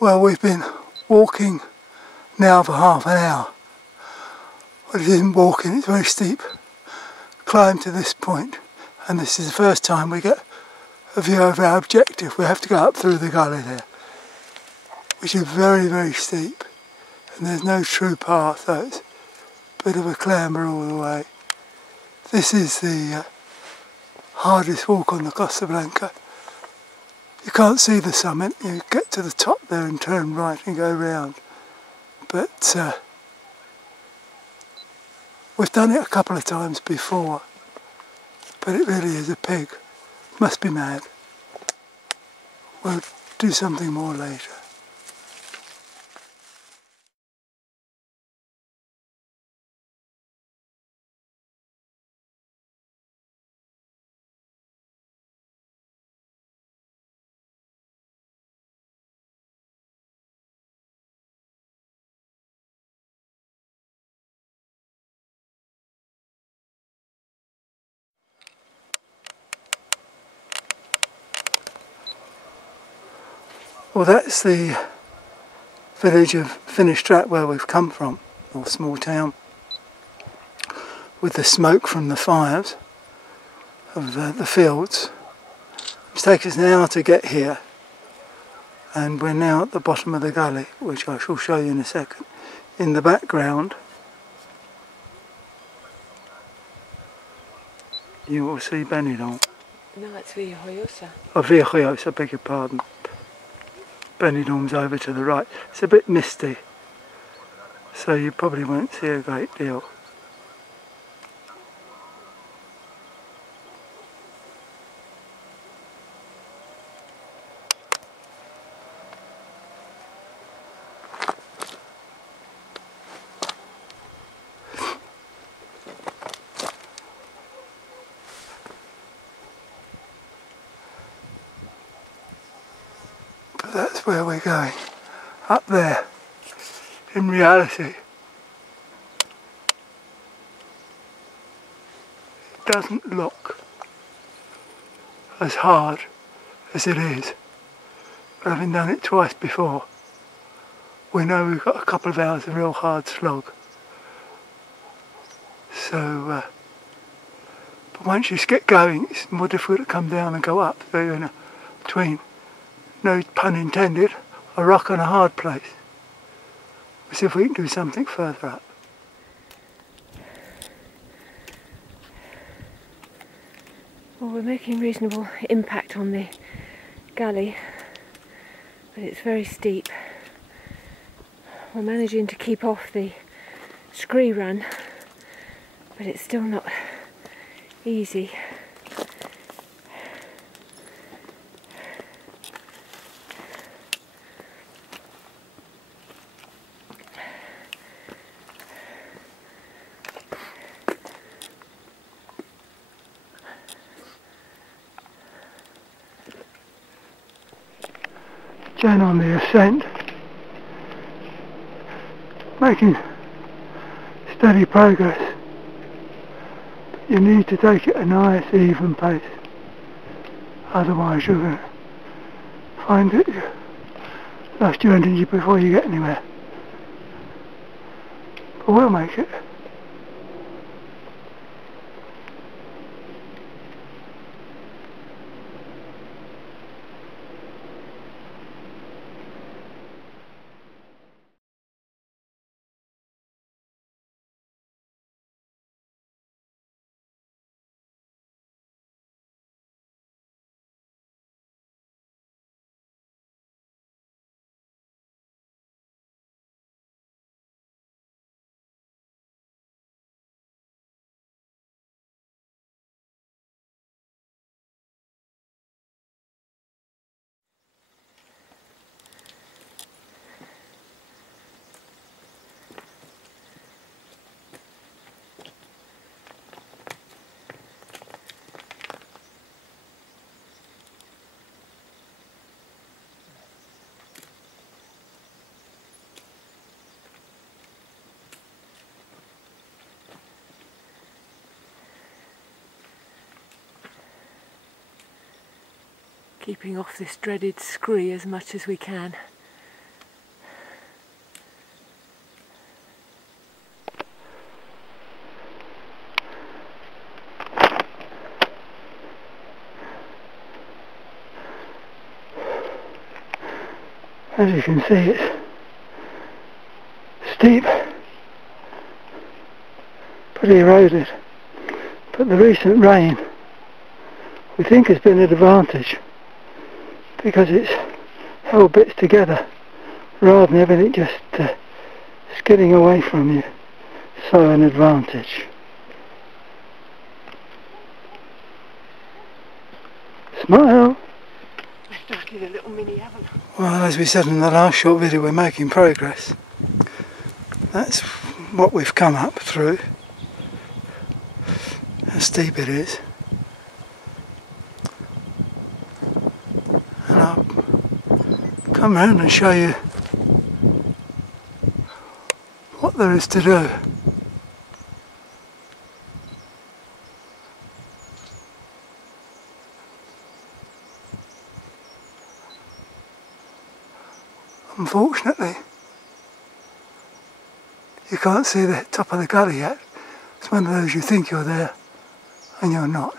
Well, we've been walking now for half an hour. Well, it isn't walking, it's very steep. Climb to this point, and this is the first time we get a view of our objective. We have to go up through the gully there, which is very, very steep. And there's no true path, so it's a bit of a clamber all the way. This is the hardest walk on the Costa Blanca. You can't see the summit, you get to the top there and turn right and go round. But we've done it a couple of times before, but it really is a pig. Must be mad. We'll do something more later. Well, that's the village of Finisterre where we've come from, or small town, with the smoke from the fires of the fields. It's taken us an hour to get here, and we're now at the bottom of the gully, which I shall show you in a second. In the background you will see Benidorm. No, it's Refugio. Oh, Refugio, I beg your pardon. Benidorm's over to the right. It's a bit misty, so you probably won't see a great deal. That's where we're going, up there. In reality, it doesn't look as hard as it is, but having done it twice before, we know we've got a couple of hours of real hard slog. So, but once you get going, it's more difficult to come down and go up. So you're in between, no pun intended, a rock and a hard place. We'll see if we can do something further up. Well, we're making reasonable impact on the gully, but it's very steep. We're managing to keep off the scree run, but it's still not easy. Then on the ascent, making steady progress. You need to take it a nice even pace, otherwise you're going to find that you lost your energy before you get anywhere. But we'll make it. Keeping off this dreaded scree as much as we can. As you can see, it's steep, pretty eroded, but the recent rain we think has been an advantage because it's held bits together rather than everything just skidding away from you. So an advantage. Smile! I started a little mini oven. Well, as we said in the last short video, we're making progress. That's what we've come up through. How steep it is. And I'll come round and show you what there is to do. Unfortunately, you can't see the top of the gully yet. It's one of those you think you're there and you're not.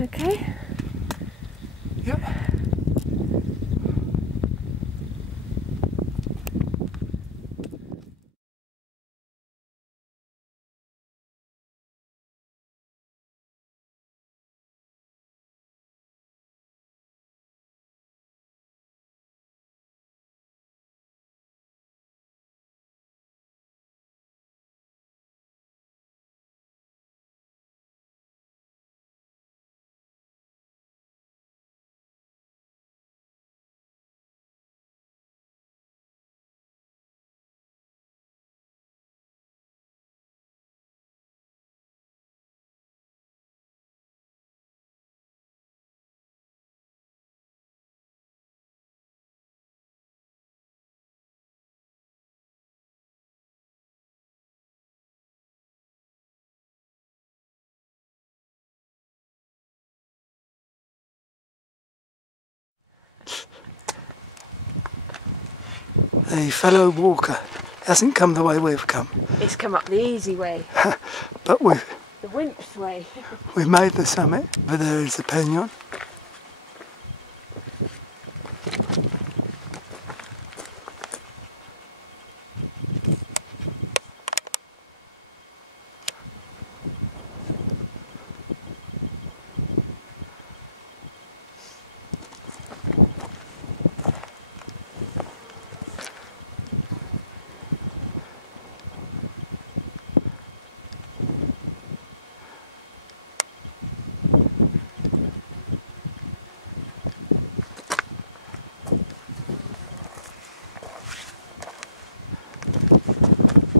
Okay. Yep. The fellow walker hasn't come the way we've come. It's come up the easy way. But The wimp's way. we've made the summit. Over there is the Peñon.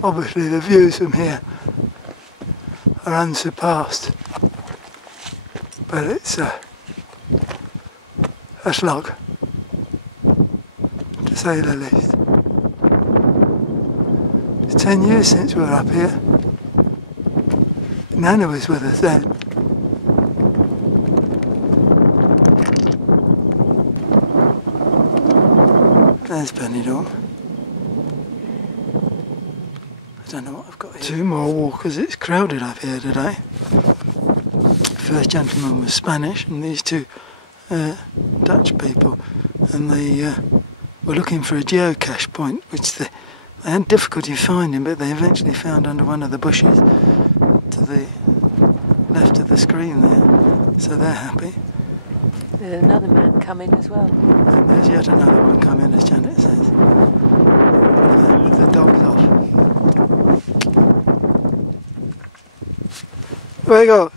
Obviously the views from here are unsurpassed, but it's a slog, to say the least. It's 10 years since we were up here. Nana was with us then. There's Benidorm. I don't know what I've got here. 2 more walkers. It's crowded up here today. First gentleman was Spanish and these 2 Dutch people, and they were looking for a geocache point which they had difficulty finding, but they eventually found under one of the bushes to the left of the screen there, so they're happy. There's another man coming as well. And there's yet another one coming, as Janet says. The dog's off. Where you go?